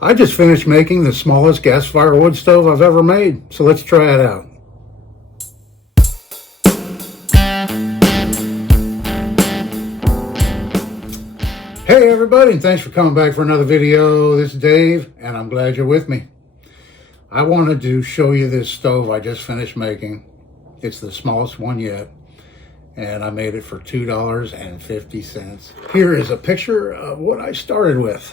I just finished making the smallest gas fire wood stove I've ever made, so let's try it out. Hey everybody, and thanks for coming back for another video. This is Dave, and I'm glad you're with me. I wanted to show you this stove I just finished making. It's the smallest one yet, and I made it for $2.50. Here is a picture of what I started with.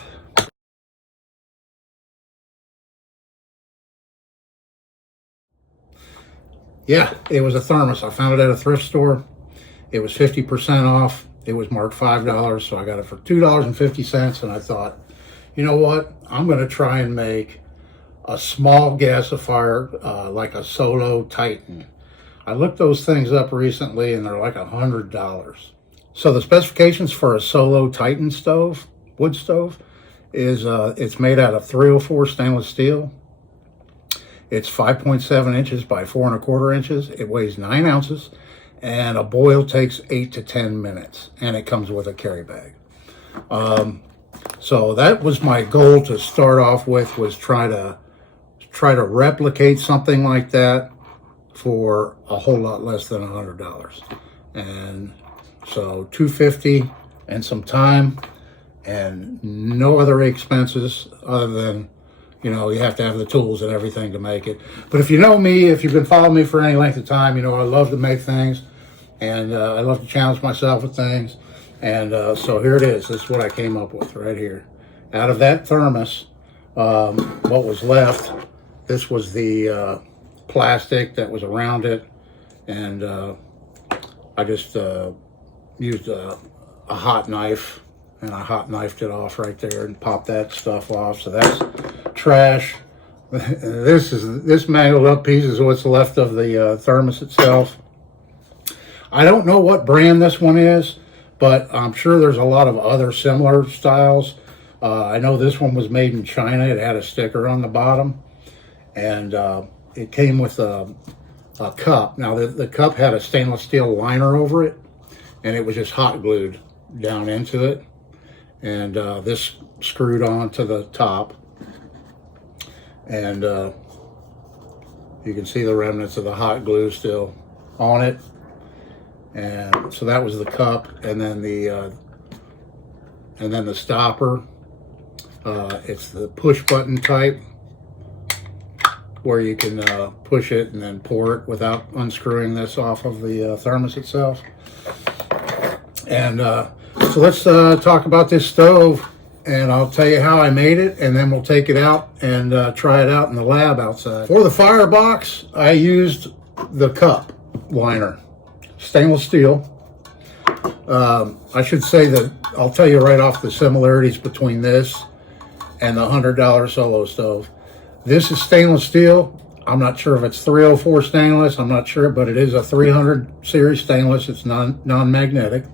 Yeah, it was a thermos. I found it at a thrift store. It was 50% off. It was marked $5, so I got it for $2.50, and I thought, you know what? I'm going to try and make a small gasifier like a Solo Titan. I looked those things up recently, and they're like $100. So the specifications for a Solo Titan stove, wood stove, is it's made out of 304 stainless steel. It's 5.7 inches by 4¼ inches. It weighs 9 ounces, and a boil takes 8 to 10 minutes, and it comes with a carry bag. So that was my goal to start off with, was try to replicate something like that for a whole lot less than $100. And so $2.50 and some time, and no other expenses other than, you know, you have to have the tools and everything to make it. But if you know me, if you've been following me for any length of time, you know I love to make things, and I love to challenge myself with things. And so here it is. This is what I came up with right here. Out of that thermos, what was left, this was the plastic that was around it. And I just used a hot knife, and I hot knifed it off right there and popped that stuff off. So that's trash. This mangled up piece is what's left of the thermos itself. I don't know what brand this one is, but I'm sure there's a lot of other similar styles. I know this one was made in China. It had a sticker on the bottom, and it came with a cup. Now the cup had a stainless steel liner over it, and it was just hot glued down into it. And this screwed on to the top, and you can see the remnants of the hot glue still on it. And so that was the cup, and then the stopper. It's the push button type, where you can push it and then pour it without unscrewing this off of the thermos itself. And so let's talk about this stove, and I'll tell you how I made it, and then we'll take it out and try it out in the lab outside. For the firebox, I used the cup liner, stainless steel. I should say that I'll tell you right off the similarities between this and the $100 Solo stove. This is stainless steel. I'm not sure if it's 304 stainless. I'm not sure, but it is a 300 series stainless. It's non-magnetic.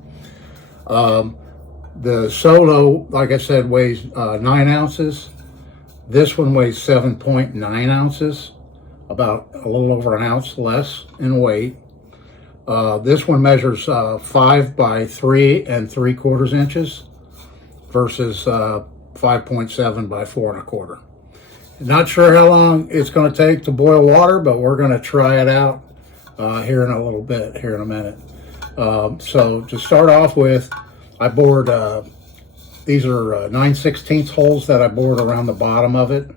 The Solo, like I said, weighs 9 ounces. This one weighs 7.9 ounces, about a little over an ounce less in weight. This one measures 5 by 3¾ inches versus 5.7 by 4¼ inches. Not sure how long it's going to take to boil water, but we're going to try it out here in a little bit, here in a minute. So to start off with, I bored, these are 9/16 holes that I bored around the bottom of it.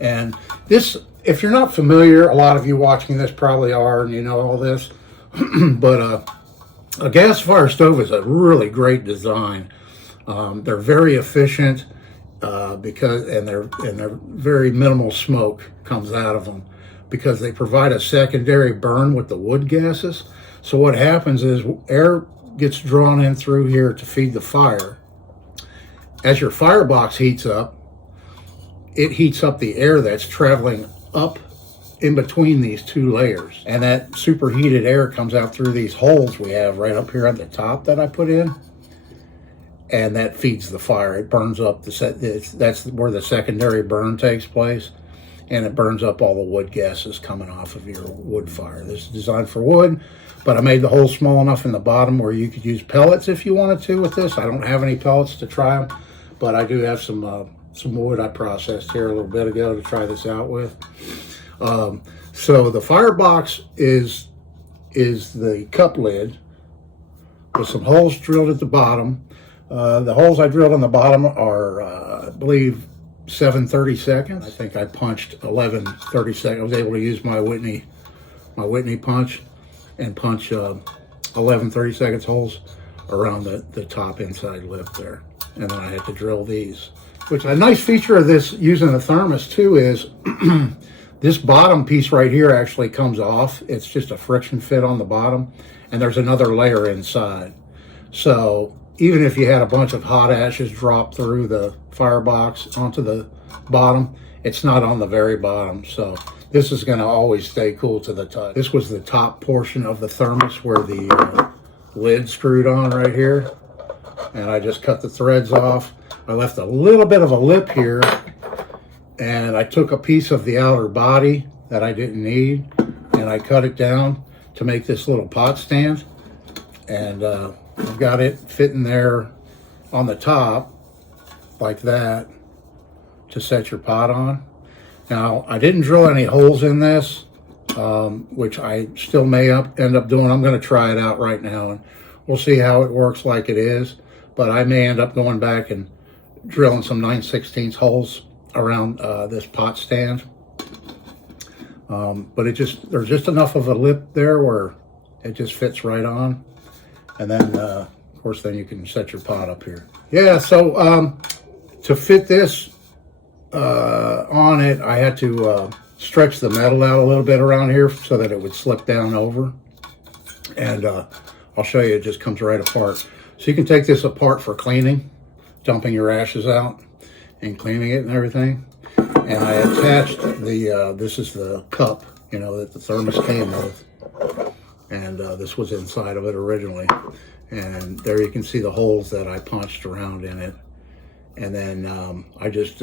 And this, if you're not familiar, a lot of you watching this probably are, and you know all this, but a gas-fired stove is a really great design. They're very efficient because they're very minimal smoke comes out of them, because they provide a secondary burn with the wood gases. So what happens is air gets drawn in through here to feed the fire. As your firebox heats up, it heats up the air that's traveling up in between these two layers. And that superheated air comes out through these holes we have right up here at the top that I put in. And that feeds the fire. It burns up that's where the secondary burn takes place. And it burns up all the wood gases coming off of your wood fire. This is designed for wood, but I made the hole small enough in the bottom where you could use pellets if you wanted to with this. I don't have any pellets to try them, but I do have some some wood I processed here a little bit ago to try this out with. So the firebox is the cup lid with some holes drilled at the bottom. The holes I drilled on the bottom are, I believe, 7/32. I think I punched 11/32. I was able to use my Whitney punch and punch 11/32 holes around the top inside lip there. And then I had to drill these. Which a nice feature of this using the thermos too is this bottom piece right here actually comes off. It's just a friction fit on the bottom, and there's another layer inside. So even if you had a bunch of hot ashes drop through the firebox onto the bottom, it's not on the very bottom. So this is going to always stay cool to the touch. This was the top portion of the thermos where the lid screwed on right here, and I just cut the threads off. I left a little bit of a lip here, and I took a piece of the outer body that I didn't need, and I cut it down to make this little pot stand. And I've got it fitting there on the top like that to set your pot on. Now, I didn't drill any holes in this, which I still may end up doing. I'm going to try it out right now, and we'll see how it works like it is. But I may end up going back and drilling some 9/16 holes around this pot stand. But there's just enough of a lip there where it just fits right on. And then, of course, then you can set your pot up here. Yeah, so to fit this on it, I had to stretch the metal out a little bit around here so that it would slip down over. And I'll show you, it just comes right apart. So you can take this apart for cleaning, dumping your ashes out and cleaning it and everything. And I attached this is the cup, that the thermos came with. And this was inside of it originally. And there you can see the holes that I punched around in it. And then I just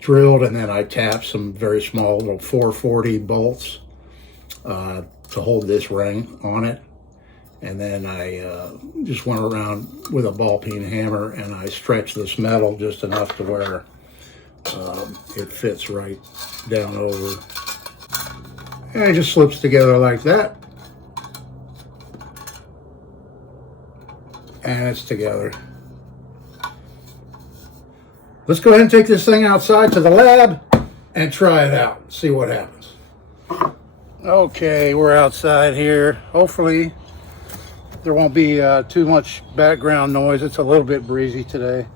drilled, and then I tapped some very small little 440 bolts to hold this ring on it. And then I just went around with a ball peen hammer, and I stretched this metal just enough to where it fits right down over. And it just slips together like that. And it's together. Let's go ahead and take this thing outside to the lab and try it out. See what happens. Okay, we're outside here. Hopefully there won't be too much background noise. It's a little bit breezy today.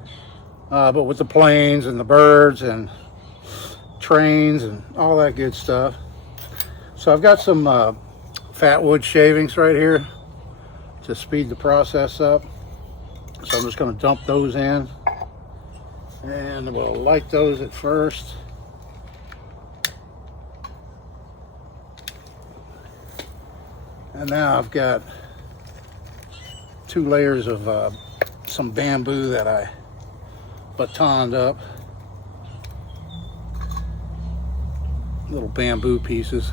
But with the planes and the birds and trains and all that good stuff. So I've got some fat wood shavings right here to speed the process up. So I'm just going to dump those in, and we'll light those at first. And now I've got 2 layers of some bamboo that I batoned up. Little bamboo pieces.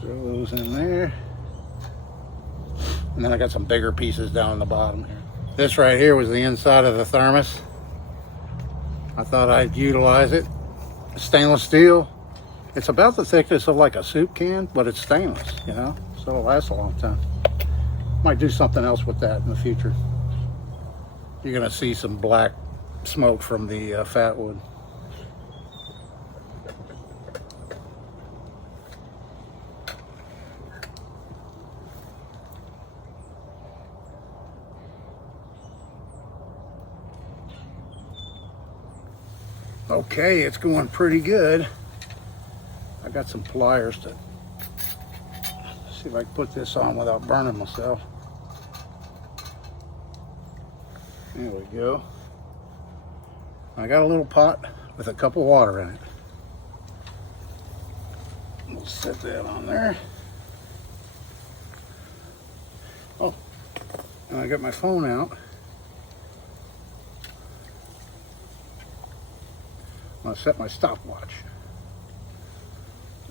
Throw those in there. And then I got some bigger pieces down the bottom here. This right here was the inside of the thermos. I thought I'd utilize it. Stainless steel. It's about the thickness of like a soup can, but it's stainless, so it'll last a long time. Might do something else with that in the future. You're gonna see some black smoke from the fat wood. Okay, it's going pretty good. I got some pliers to see if I can put this on without burning myself. There we go. I got a little pot with a cup of water in it. We'll set that on there. Oh, and I got my phone out. I'm going to set my stopwatch.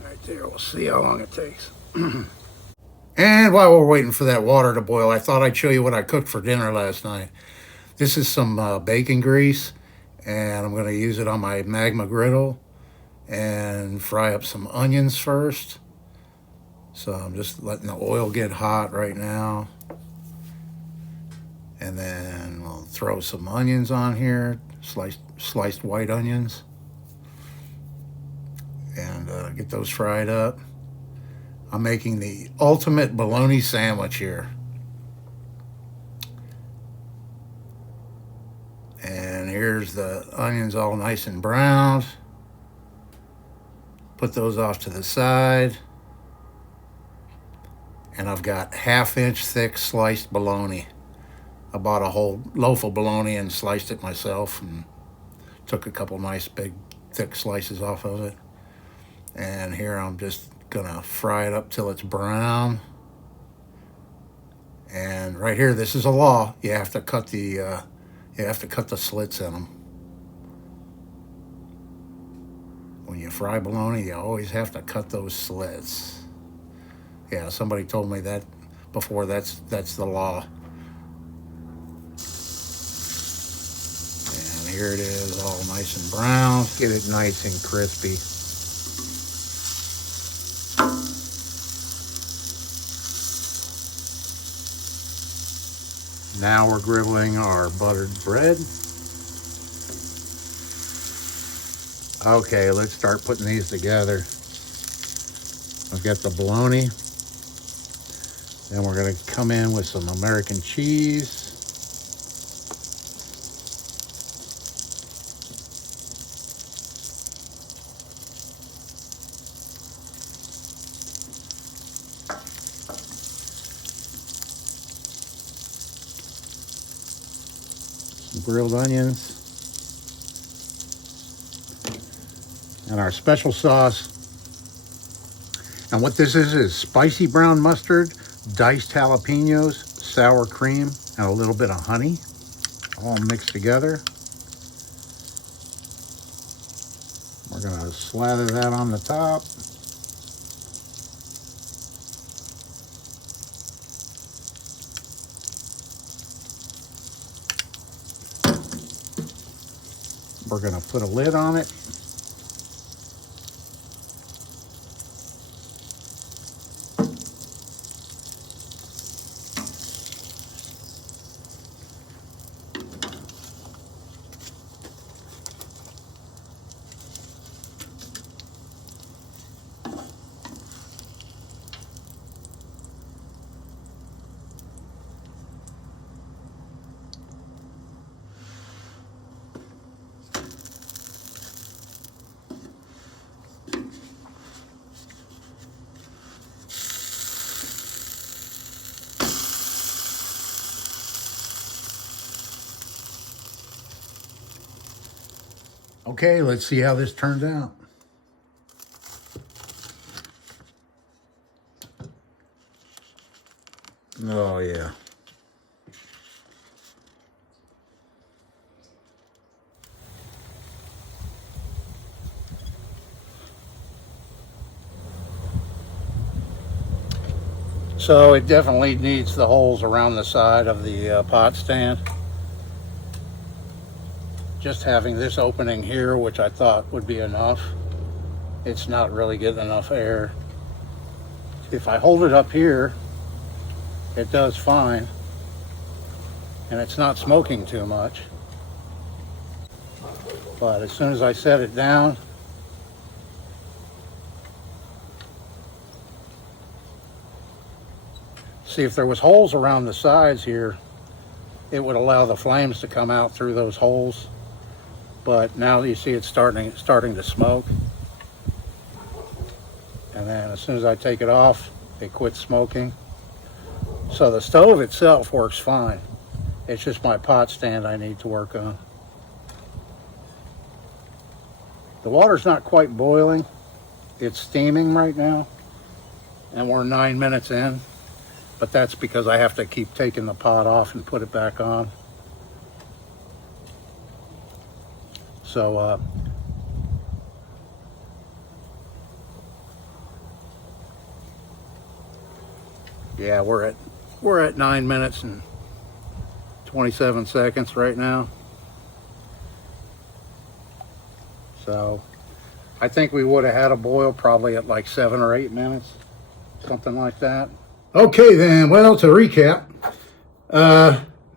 Right there, we'll see how long it takes. And while we're waiting for that water to boil, I thought I'd show you what I cooked for dinner last night. This is some bacon grease, and I'm going to use it on my magma griddle and fry up some onions first. So I'm just letting the oil get hot right now. And then we'll throw some onions on here, sliced white onions, and get those fried up. I'm making the ultimate bologna sandwich here. And here's the onions all nice and browned. Put those off to the side. And I've got 1/2-inch thick sliced bologna. I bought a whole loaf of bologna and sliced it myself and took a couple nice big thick slices off of it. And here I'm just gonna fry it up till it's brown. And right here, this is a law. You have to cut the slits in them. When you fry bologna, you always have to cut those slits. Yeah, somebody told me that before. That's the law. And here it is, all nice and brown. Get it nice and crispy. Now we're griddling our buttered bread. Okay, let's start putting these together. We've got the bologna. Then we're going to come in with some American cheese. Some grilled onions. And our special sauce. And what this is spicy brown mustard, diced jalapenos, sour cream, and a little bit of honey, all mixed together. We're gonna slather that on the top. We're gonna put a lid on it. Okay, let's see how this turns out. Oh, yeah. So it definitely needs the holes around the side of the pot stand. Just having this opening here, which I thought would be enough, it's not really getting enough air. If I hold it up here, it does fine, and it's not smoking too much. But as soon as I set it down, see, if there was holes around the sides here, it would allow the flames to come out through those holes. But now you see it's starting to smoke. And then as soon as I take it off, it quits smoking. So the stove itself works fine. It's just my pot stand I need to work on. The water's not quite boiling. It's steaming right now. And we're 9 minutes in. But that's because I have to keep taking the pot off and put it back on. So, yeah, we're at 9 minutes and 27 seconds right now. So I think we would have had a boil probably at like 7 or 8 minutes, something like that. Okay then, well, to recap,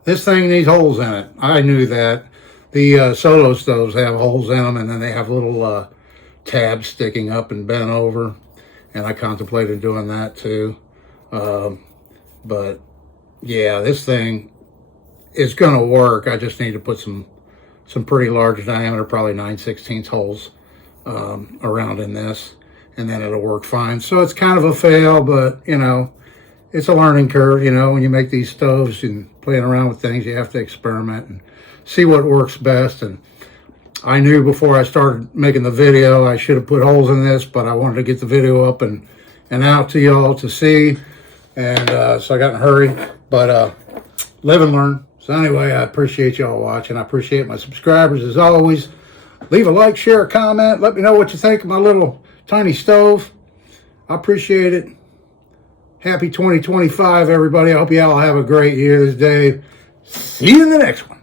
this thing needs holes in it. I knew that. The Solo stoves have holes in them, and then they have little tabs sticking up and bent over, and I contemplated doing that too. But yeah, this thing is going to work. I just need to put some pretty large diameter, probably 9/16 holes around in this, and then it'll work fine. So it's kind of a fail, but you know, it's a learning curve. You know, when you make these stoves and playing around with things, you have to experiment and see what works best. And I knew before I started making the video I should have put holes in this, but I wanted to get the video up and out to y'all to see, and so I got in a hurry. But live and learn. So anyway, I appreciate y'all watching. I appreciate my subscribers as always. Leave a like, share, a comment. Let me know what you think of my little tiny stove. I appreciate it. Happy 2025, everybody. I hope you all have a great year this day. See you in the next one.